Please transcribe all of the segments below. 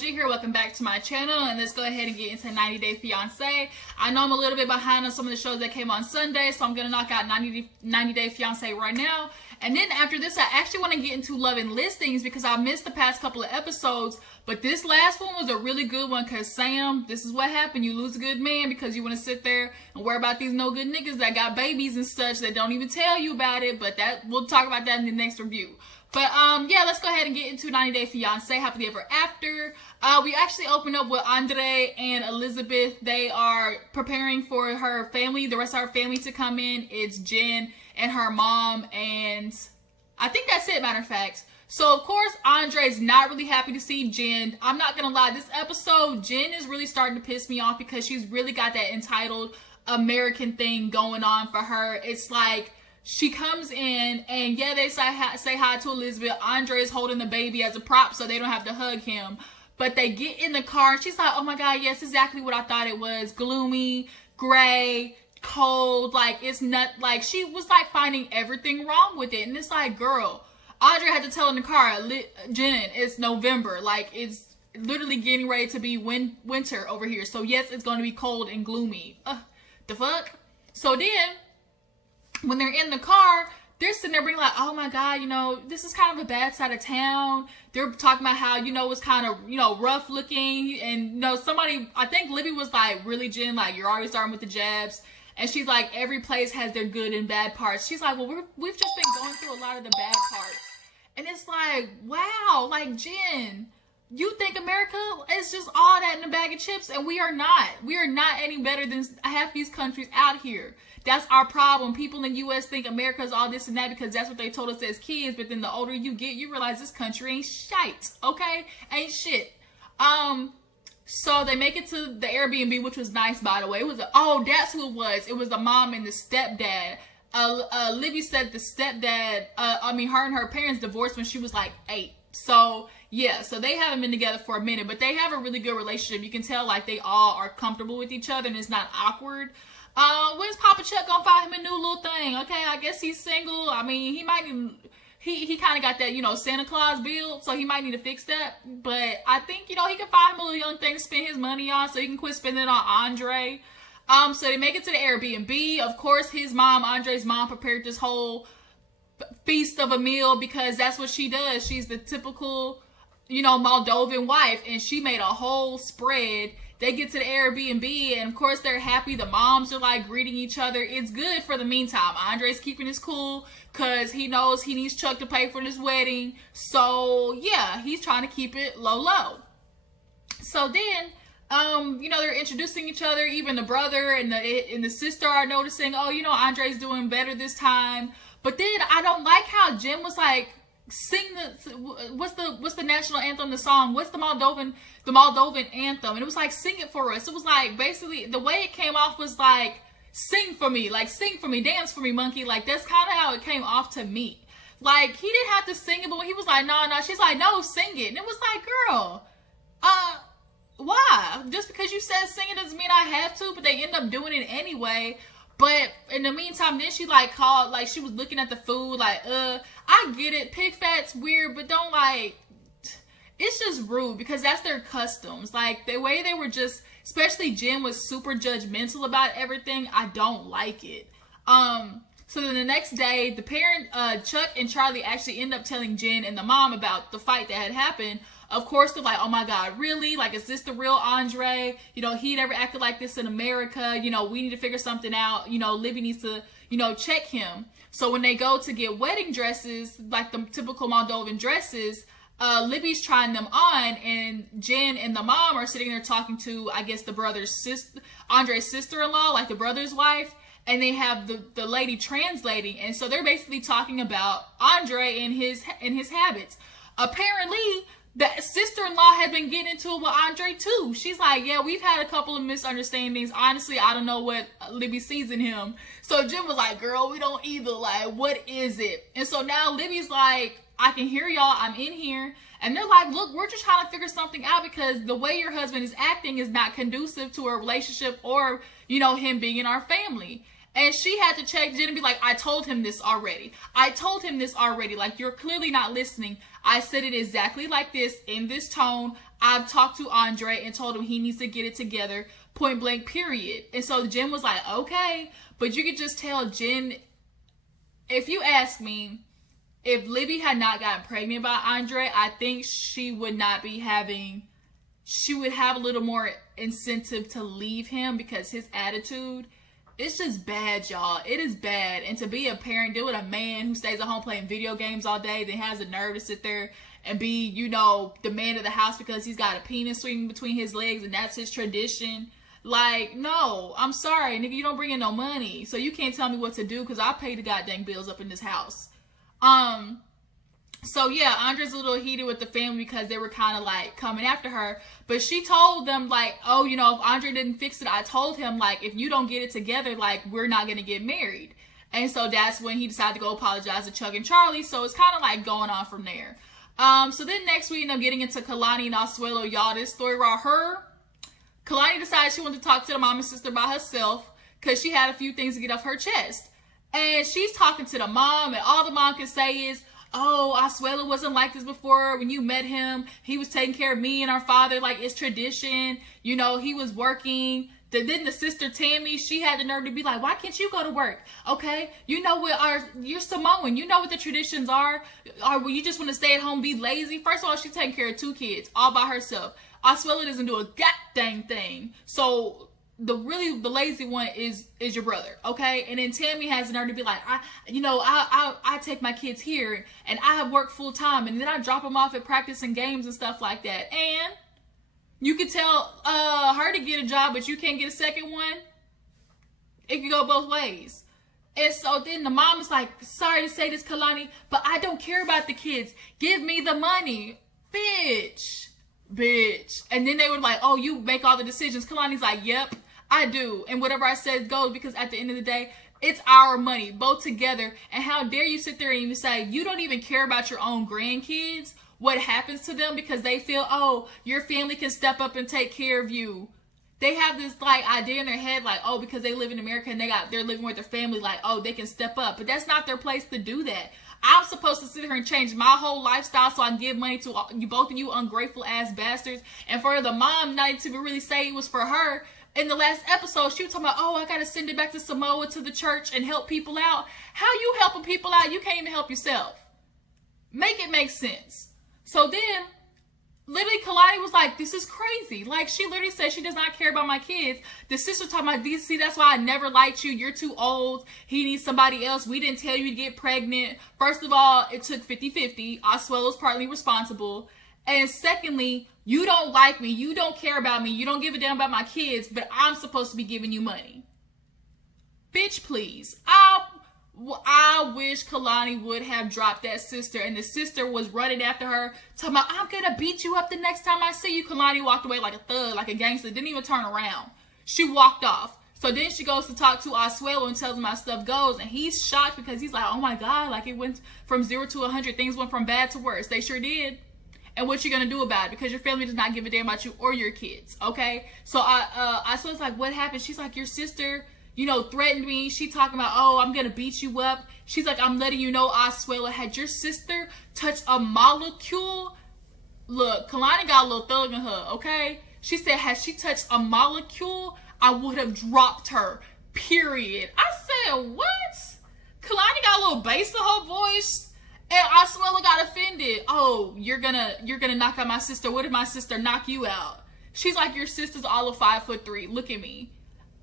OG here. Welcome back to my channel, and let's go ahead and get into 90 Day Fiance. I know I'm a little bit behind on some of the shows that came on Sunday, so I'm gonna knock out 90 Day Fiance right now. And then after this, I actually want to get into Love and Listings because I missed the past couple of episodes, but this last one was a really good one because Sam, this is what happened. You lose a good man because you want to sit there and worry about these no good niggas that got babies and such that don't even tell you about it, but that we'll talk about that in the next review. But yeah, let's go ahead and get into 90 Day Fiance, Happily Ever After. We actually opened up with Andrei and Elizabeth. They are preparing for her family, the rest of her family to come in. It's Jen and her mom, and I think that's it, matter of fact. So, of course, Andrei's not really happy to see Jen. I'm not going to lie, this episode, Jen is really starting to piss me off because she's really got that entitled American thing going on for her. It's like, she comes in, and yeah, they say hi to Elizabeth. Andrei is holding the baby as a prop so they don't have to hug him. But they get in the car, and she's like, oh my God, yes, exactly what I thought it was. Gloomy, gray, cold, like, it's not, like, she was, like, finding everything wrong with it. And it's like, girl, Andrei had to tell in the car, Jen, it's November. Like, it's literally getting ready to be winter over here. So, yes, it's going to be cold and gloomy. The fuck? So then, when they're in the car, they're sitting there being like, oh my God, you know, this is kind of a bad side of town. They're talking about how, you know, it's kind of, you know, rough looking. And, you know, somebody, I think Libby was like, really, Jen, like, you're already starting with the jabs. And she's like, every place has their good and bad parts. She's like, well, we've just been going through a lot of the bad parts. And it's like, wow, like, Jen, you think America is just all that in a bag of chips, and we are not. We are not any better than half these countries out here. That's our problem. People in the U.S. think America is all this and that because that's what they told us as kids, but then the older you get, you realize this country ain't shite, okay? Ain't shit. So they make it to the Airbnb, which was nice, by the way. It was, oh, that's who it was. It was the mom and the stepdad. Libby said the stepdad, her and her parents divorced when she was like 8. So, yeah, so they haven't been together for a minute, but they have a really good relationship. You can tell, like, they all are comfortable with each other and it's not awkward. When's Papa Chuck gonna find him a new little thing? Okay, I guess he's single. I mean, he might need, he kind of got that, you know, Santa Claus build, so he might need to fix that. But I think, you know, he can find him a little young thing to spend his money on so he can quit spending it on Andrei. So they make it to the Airbnb. Of course, his mom, Andrei's mom, prepared this whole feast of a meal because that's what she does. She's the typical, you know, Moldovan wife, and she made a whole spread. They get to the Airbnb, and of course they're happy. The moms are like greeting each other. It's good for the meantime. Andrei's keeping his cool because he knows he needs Chuck to pay for this wedding. So yeah, he's trying to keep it low. So then, you know, they're introducing each other. Even the brother and the sister are noticing, oh, you know, Andrei's doing better this time. But then I don't like how Jen was like, sing what's the national anthem, the song, what's the Moldovan anthem, and it was like, sing it for us. It was like, basically the way it came off was like, sing for me, like, sing for me, dance for me, monkey. Like, that's kind of how it came off to me. Like, he didn't have to sing it, but when he was like, no, she's like, no, sing it. And it was like, girl, why? Just because you said sing it doesn't mean I have to, but they end up doing it anyway. But in the meantime, then she like called, like, she was looking at the food, like, I get it, pig fat's weird, but don't, like, it's just rude because that's their customs. Like, the way they were just, especially Jen was super judgmental about everything. I don't like it. So then the next day, the parent, Chuck and Charlie actually end up telling Jen and the mom about the fight that had happened. Of course, they're like, oh my God, really? Like, is this the real Andrei? You know, he never acted like this in America. You know, we need to figure something out. You know, Libby needs to, you know, check him. So when they go to get wedding dresses, like the typical Moldovan dresses, Libby's trying them on, and Jen and the mom are sitting there talking to, I guess, the brother's sister, Andrei's sister-in-law, like the brother's wife, and they have the lady translating, and so they're basically talking about Andrei and his habits. Apparently, the sister-in-law had been getting into it with Andrei too. She's like, yeah, we've had a couple of misunderstandings. Honestly, I don't know what Libby sees in him. So Jen was like, girl, we don't either. Like, what is it? And so now Libby's like, I can hear y'all. I'm in here. And they're like, look, we're just trying to figure something out because the way your husband is acting is not conducive to a relationship or, you know, him being in our family. And she had to check Jen and be like, I told him this already. I told him this already. Like, you're clearly not listening. I said it exactly like this, in this tone. I've talked to Andrei and told him he needs to get it together, point blank, period. And so Jen was like, okay. But you could just tell Jen, if you ask me, if Libby had not gotten pregnant by Andrei, I think she would not be having, she would have a little more incentive to leave him, because his attitude, it's just bad, y'all. It is bad. And to be a parent, deal with a man who stays at home playing video games all day, then has the nerve to sit there and be, you know, the man of the house because he's got a penis swinging between his legs and that's his tradition. Like, no, I'm sorry, nigga, you don't bring in no money, so you can't tell me what to do, because I pay the goddamn bills up in this house. So yeah, Andrei's a little heated with the family because they were kind of like coming after her. But she told them like, oh, you know, if Andrei didn't fix it, I told him like, if you don't get it together, like, we're not going to get married. And so that's when he decided to go apologize to Chuck and Charlie. So it's kind of like going on from there. So then next we end up getting into Kalani and Asuelu. Y'all, this story about her. Kalani decided she wanted to talk to the mom and sister by herself because she had a few things to get off her chest. And she's talking to the mom, and all the mom can say is, oh, Asuelu wasn't like this before. When you met him, he was taking care of me and our father like it's tradition. You know, he was working. Then the sister Tammy, she had the nerve to be like, why can't you go to work? Okay, you know what, you're Samoan. You know what the traditions are. Or you just want to stay at home, be lazy? First of all, she's taking care of 2 kids all by herself. Asuelu doesn't do a goddamn thing. So the lazy one is your brother, okay? And then Tammy has the nerve to be like, I take my kids here and I have work full time, and then I drop them off at practice and games and stuff like that. And you can tell her to get a job, but you can't get a second one. It can go both ways. And so then the mom is like, sorry to say this, Kalani, but I don't care about the kids. Give me the money. Bitch. And then they were like, oh, you make all the decisions. Kalani's like, yep, I do. And whatever I said goes, because at the end of the day, it's our money, both together. And how dare you sit there and even say, you don't even care about your own grandkids, what happens to them, because they feel, oh, your family can step up and take care of you. They have this like idea in their head, like, oh, because they live in America and they're living with their family, like, oh, they can step up. But that's not their place to do that. I'm supposed to sit here and change my whole lifestyle so I can give money to you, both of you ungrateful ass bastards. And for the mom not to really say it was for her. In the last episode, she was talking about, oh, I gotta send it back to Samoa, to the church, and help people out. How you helping people out? You can't even help yourself. Make it make sense. So then, literally, Kalani was like, this is crazy. Like, she literally said she does not care about my kids. The sister talking about, see, that's why I never liked you. You're too old. He needs somebody else. We didn't tell you to get pregnant. First of all, it took 50-50. Asuelu's partly responsible. And secondly, you don't like me. You don't care about me. You don't give a damn about my kids, but I'm supposed to be giving you money. Bitch, please. I wish Kalani would have dropped that sister, and the sister was running after her, talking about, I'm gonna beat you up the next time I see you. Kalani walked away like a thug, like a gangster, didn't even turn around. She walked off. So then she goes to talk to Asuelu and tells him how stuff goes, and he's shocked because he's like, oh my God, like it went from 0 to 100. Things went from bad to worse. They sure did. And what you gonna do about it? Because your family does not give a damn about you or your kids, okay? So Asuelu's like, what happened? She's like, your sister, you know, threatened me. She talking about, oh, I'm gonna beat you up. She's like, I'm letting you know, Asuelu, had your sister touched a molecule? Look, Kalani got a little thug in her, okay? She said, had she touched a molecule, I would have dropped her, period. I said, what? Kalani got a little bass in her voice. And Asuelu got offended. Oh, you're gonna knock out my sister. What if my sister knock you out? She's like, your sister's all of 5'3". Look at me.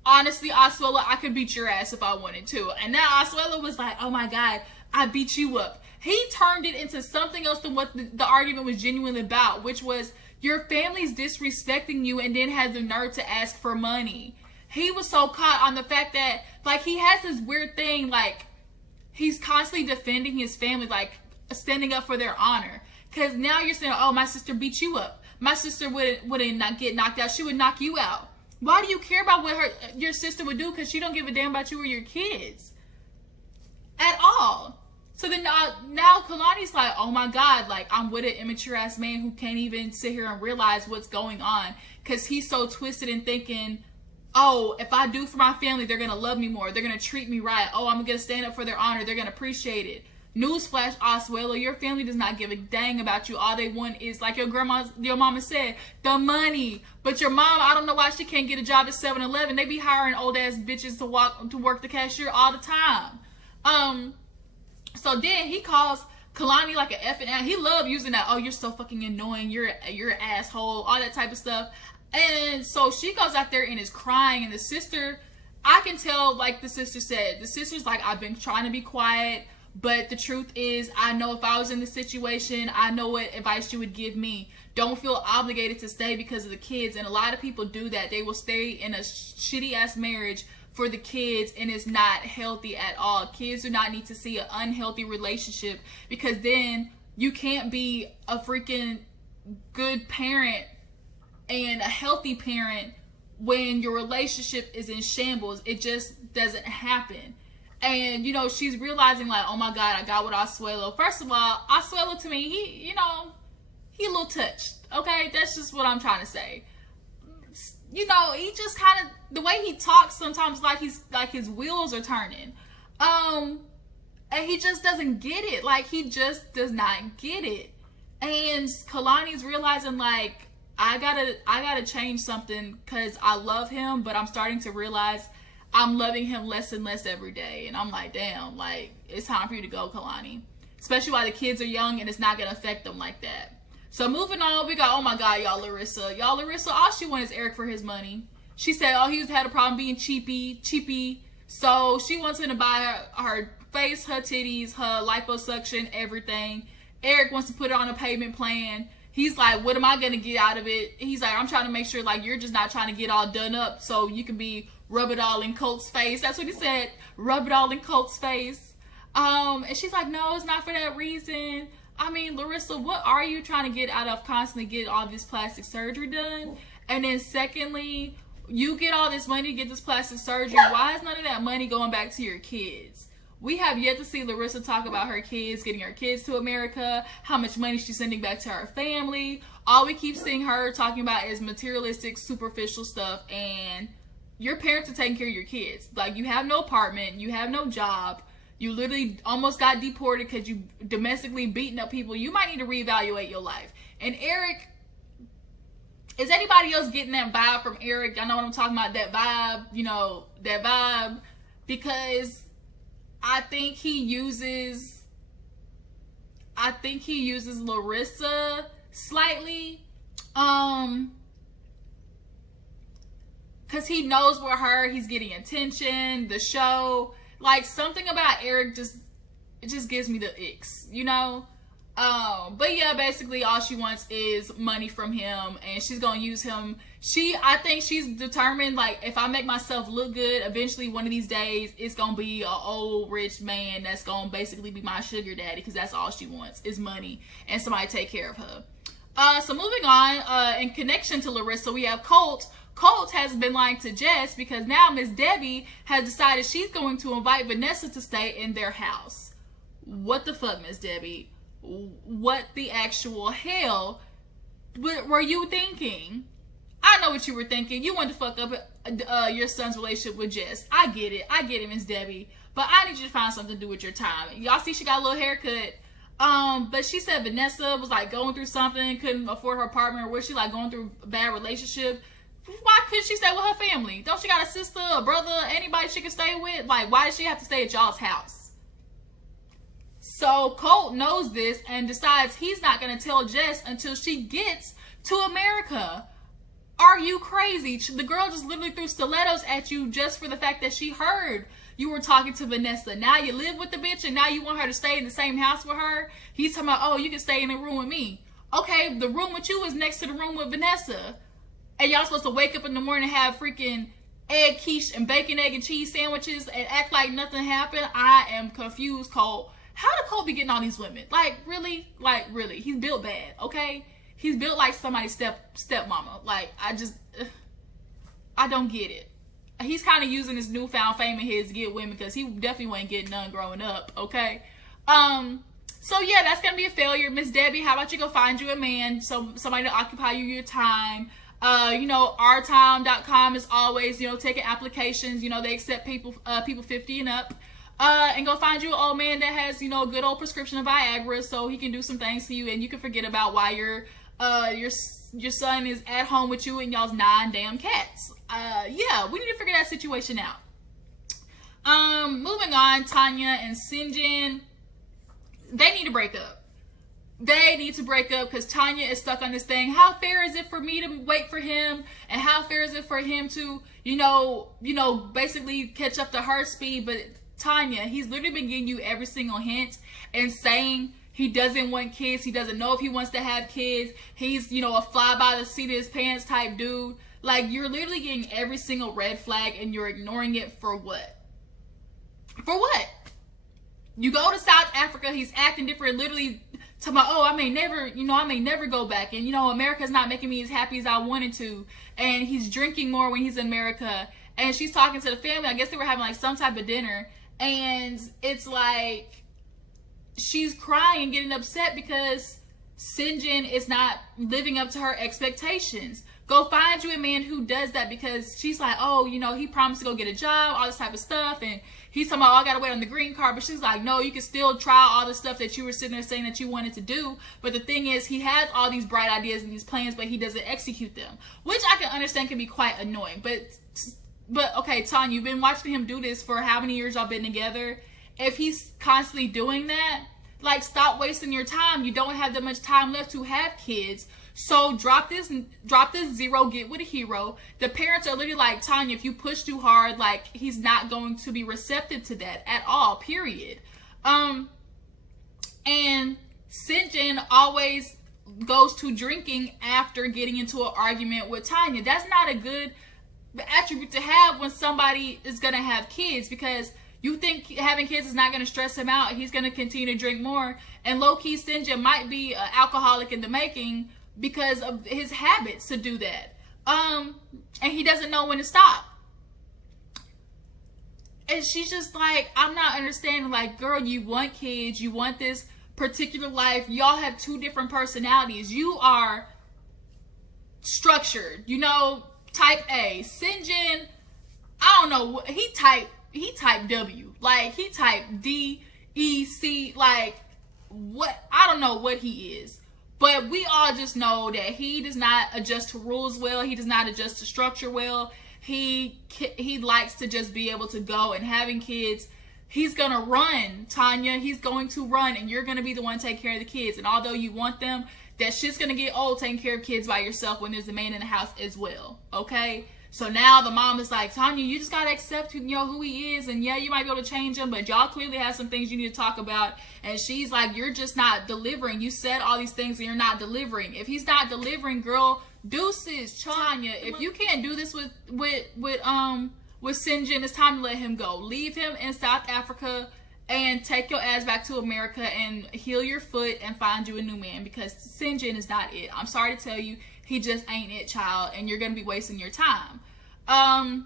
Honestly, Asuelu, I could beat your ass if I wanted to. And now Asuelu was like, oh my God, I beat you up. He turned it into something else than what the argument was genuinely about, which was your family's disrespecting you and then had the nerve to ask for money. He was so caught on the fact that, like, he has this weird thing, like, he's constantly defending his family, like standing up for their honor. Because now you're saying, oh, my sister beat you up. My sister wouldn't not get knocked out. She would knock you out. Why do you care about what your sister would do? Because she don't give a damn about you or your kids at all. So then now Kalani's like, oh my God, like I'm with an immature ass man who can't even sit here and realize what's going on. Because he's so twisted and thinking oh, if I do for my family, they're going to love me more. They're going to treat me right. Oh, I'm going to stand up for their honor. They're going to appreciate it. Newsflash, Asuelu, your family does not give a dang about you. All they want is, like your mama said, the money. But your mom, I don't know why she can't get a job at 7-Eleven. They be hiring old ass bitches to work the cashier all the time. So then he calls Kalani like an effing ass. He loved using that. Oh, you're so fucking annoying. You're an asshole. All that type of stuff. And so she goes out there and is crying. And the sister, I can tell, like the sister said, the sister's like, I've been trying to be quiet. But the truth is, I know if I was in the situation, I know what advice you would give me. Don't feel obligated to stay because of the kids. And a lot of people do that. They will stay in a shitty ass marriage for the kids, and it's not healthy at all. Kids do not need to see an unhealthy relationship, because then you can't be a freaking good parent and a healthy parent when your relationship is in shambles. It just doesn't happen. And, you know, she's realizing, like, oh my God, I got with Asuelu. First of all, Asuelu, to me, he a little touched. Okay? That's just what I'm trying to say. You know, he just kind of, the way he talks sometimes, like his wheels are turning. And he just doesn't get it. Like, he just does not get it. And Kalani's realizing, like, I gotta change something, because I love him, but I'm starting to realize I'm loving him less and less every day. And I'm like, damn, like, it's time for you to go, Kalani. Especially while the kids are young and it's not going to affect them like that. So moving on, we got, oh my God, y'all, Larissa. Y'all, Larissa, all she wanted is Eric for his money. She said, oh, he's had a problem being cheapy. So she wants him to buy her face, her titties, her liposuction, everything. Eric wants to put it on a payment plan. He's like, what am I going to get out of it? He's like, I'm trying to make sure, like, you're just not trying to get all done up so you can be rub it all in Colt's face. That's what he said. Rub it all in Colt's face. And she's like, no, it's not for that reason. I mean, Larissa, what are you trying to get out of constantly getting all this plastic surgery done? And then secondly, you get all this money to get this plastic surgery. Why is none of that money going back to your kids? We have yet to see Larissa talk about her kids, getting her kids to America, how much money she's sending back to her family. All we keep seeing her talking about is materialistic, superficial stuff. And your parents are taking care of your kids. Like, you have no apartment, you have no job, you literally almost got deported because you domestically beating up people. You might need to reevaluate your life. And Eric, is anybody else getting that vibe from Eric? I know what I'm talking about, that vibe, you know, that vibe. Because I think he uses Larissa slightly. Because he knows with her, he's getting attention, the show. Like, something about Eric just gives me the icks, you know? But yeah, basically all she wants is money from him, and she's going to use him. I think she's determined, like, if I make myself look good, eventually one of these days, it's going to be an old rich man that's going to basically be my sugar daddy, because that's all she wants is money and somebody to take care of her. So moving on, in connection to Larissa, we have Colt. Colt has been lying to Jess because now Miss Debbie has decided she's going to invite Vanessa to stay in their house. What the fuck, Miss Debbie? What the actual hell were you thinking? I know what you were thinking. You wanted to fuck up your son's relationship with Jess. I get it, Miss Debbie. But I need you to find something to do with your time. Y'all see she got a little haircut. But she said Vanessa was like going through something, couldn't afford her apartment, or was she like going through a bad relationship? Why couldn't she stay with her family? Don't she got a sister, a brother, anybody she can stay with? Like, why does she have to stay at y'all's house? So Colt knows this and decides he's not going to tell Jess until she gets to America. Are you crazy? The girl just literally threw stilettos at you just for the fact that she heard you were talking to Vanessa. Now you live with the bitch and now you want her to stay in the same house with her? He's talking about, oh, you can stay in the room with me. Okay, the room with you is next to the room with Vanessa. And y'all supposed to wake up in the morning and have freaking egg quiche and bacon, egg, and cheese sandwiches and act like nothing happened? I am confused, Colt. How did Colt be getting all these women? Like, really? Like, really? He's built bad, okay? He's built like somebody's stepmama. Like, I don't get it. He's kind of using this newfound fame of his to get women, because he definitely wasn't getting none growing up, okay? So yeah, that's gonna be a failure. Miss Debbie, how about you go find you a man, somebody to occupy you your time. Ourtime.com is always, taking applications. They accept people 50 and up. And go find you an old man that has, a good old prescription of Viagra, so he can do some things to you, and you can forget about why your son is at home with you and y'all's 9 damn cats. Yeah, we need to figure that situation out. Moving on, Tanya and Sinjin, they need to break up. They need to break up because Tanya is stuck on this thing. How fair is it for me to wait for him? And how fair is it for him to, basically catch up to her speed? But Tanya, he's literally been giving you every single hint and saying he doesn't want kids. He doesn't know if he wants to have kids. He's, a fly by the seat of his pants type dude. Like, you're literally getting every single red flag and you're ignoring it for what? For what? You go to South Africa, he's acting different, literally talking about, I may never go back. And, America's not making me as happy as I wanted to. And he's drinking more when he's in America. And she's talking to the family. I guess they were having, some type of dinner. And it's like, she's crying and getting upset because Sinjin is not living up to her expectations. Go find you a man who does that, because she's like, he promised to go get a job, all this type of stuff. And he's talking about, I gotta wait on the green card. But she's like, no, you can still try all the stuff that you were sitting there saying that you wanted to do. But the thing is, he has all these bright ideas and these plans, but he doesn't execute them, which I can understand can be quite annoying. But okay, Tanya, you've been watching him do this for how many years y'all been together? If he's constantly doing that, stop wasting your time. You don't have that much time left to have kids. So drop this 0, get with a hero. The parents are literally like, Tanya, if you push too hard, he's not going to be receptive to that at all, period. And Sinjin always goes to drinking after getting into an argument with Tanya. That's not a good attribute to have when somebody is going to have kids, because you think having kids is not going to stress him out. He's going to continue to drink more. And low-key, Sinjin might be an alcoholic in the making because of his habits to do that. And he doesn't know when to stop. And she's just like, I'm not understanding. Girl, you want kids. You want this particular life. Y'all have 2 different personalities. You are structured, type A. Sinjin, I don't know. He type W. He type D, E, C. What? I don't know what he is. But we all just know that he does not adjust to rules well. He does not adjust to structure well. He likes to just be able to go, and having kids, he's going to run, Tanya. He's going to run, and you're going to be the one to take care of the kids. And although you want them, that shit's going to get old taking care of kids by yourself when there's a man in the house as well. Okay? So now the mom is like, Tanya, you just got to accept who he is. And yeah, you might be able to change him, but y'all clearly have some things you need to talk about. And she's like, you're just not delivering. You said all these things and you're not delivering. If he's not delivering, girl, deuces. Tanya, if you can't do this with Sinjin, it's time to let him go. Leave him in South Africa and take your ass back to America and heal your foot and find you a new man, because Sinjin is not it. I'm sorry to tell you. He just ain't it, child, and you're going to be wasting your time. I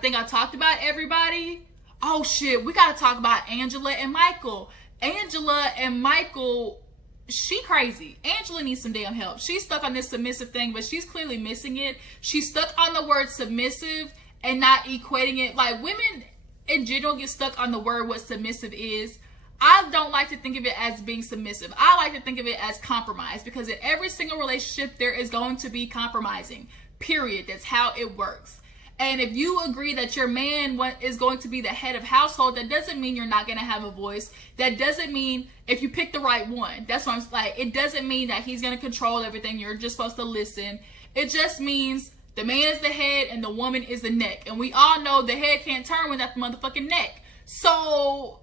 think I talked about everybody. Oh, shit, we got to talk about Angela and Michael. Angela and Michael, she crazy. Angela needs some damn help. She's stuck on this submissive thing, but she's clearly missing it. She's stuck on the word submissive and not equating it. Women in general get stuck on the word what submissive is. I don't like to think of it as being submissive. I like to think of it as compromise, because in every single relationship, there is going to be compromising. Period. That's how it works. And if you agree that your man is going to be the head of household, that doesn't mean you're not going to have a voice. That doesn't mean if you pick the right one. That's what I'm like. It doesn't mean that he's going to control everything. You're just supposed to listen. It just means the man is the head and the woman is the neck. And we all know the head can't turn without the motherfucking neck. So...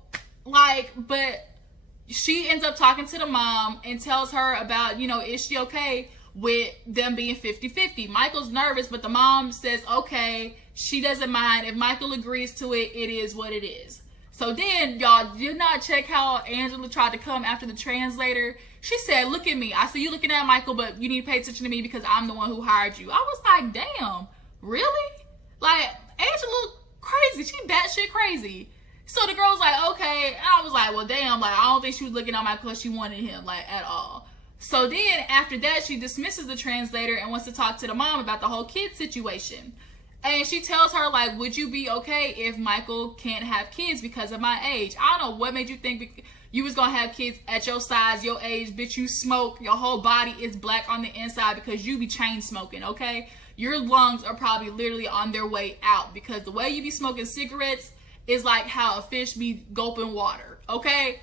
but she ends up talking to the mom and tells her about, is she okay with them being 50-50? Michael's nervous, but the mom says, okay, she doesn't mind. If Michael agrees to it, it is what it is. So then, y'all, did not check how Angela tried to come after the translator. She said, look at me. I see you looking at Michael, but you need to pay attention to me because I'm the one who hired you. I was like, damn, really? Angela crazy. She batshit crazy. So the girl's like, okay. And I was like, well, damn. I don't think she was looking at Michael because she wanted him, at all. So then after that, she dismisses the translator and wants to talk to the mom about the whole kid situation. And she tells her, like, would you be okay if Michael can't have kids because of my age? I don't know what made you think you was gonna have kids at your size, your age, bitch. You smoke, your whole body is black on the inside because you be chain smoking, okay? Your lungs are probably literally on their way out because the way you be smoking cigarettes is like how a fish be gulping water, okay?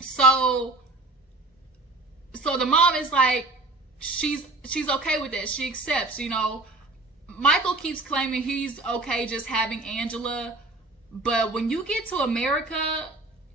So the mom is like, she's okay with it. She accepts, you know. Michael keeps claiming he's okay just having Angela, but when you get to America,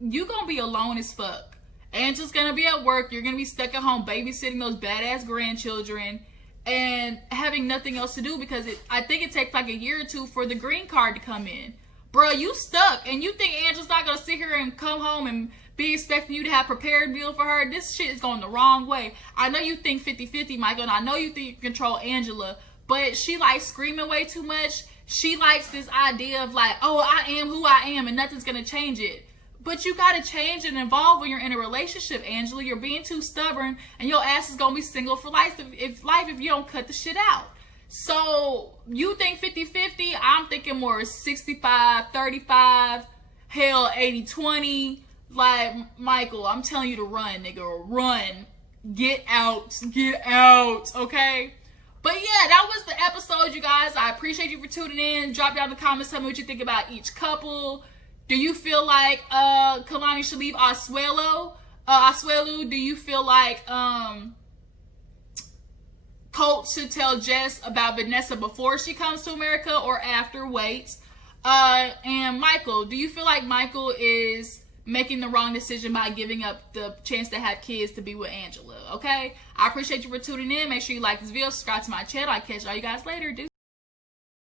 you gonna be alone as fuck. Angela's gonna be at work. You're gonna be stuck at home babysitting those badass grandchildren and having nothing else to do because I think it takes like a year or two for the green card to come in. Bro, you stuck, and you think Angela's not gonna sit here and come home and be expecting you to have prepared meal for her? This shit is going the wrong way. I know you think 50-50, Michael, and I know you think you can control Angela, but she likes screaming way too much. She likes this idea of like, oh, I am who I am and nothing's gonna change it. But you gotta change and evolve when you're in a relationship, Angela. You're being too stubborn and your ass is gonna be single for life if you don't cut the shit out. So you think 50-50, I'm thinking more 65-35, hell 80-20. Like, Michael, I'm telling you to run, nigga, run. Get out, okay? But yeah, that was the episode, you guys. I appreciate you for tuning in. Drop down in the comments, tell me what you think about each couple. Do you feel like Kalani should leave Asuelu? Do you feel like Colt should tell Jess about Vanessa before she comes to America or after? Wait. And Michael, do you feel like Michael is making the wrong decision by giving up the chance to have kids to be with Angela? Okay, I appreciate you for tuning in. Make sure you like this video, subscribe to my channel. I'll catch all you guys later, dude.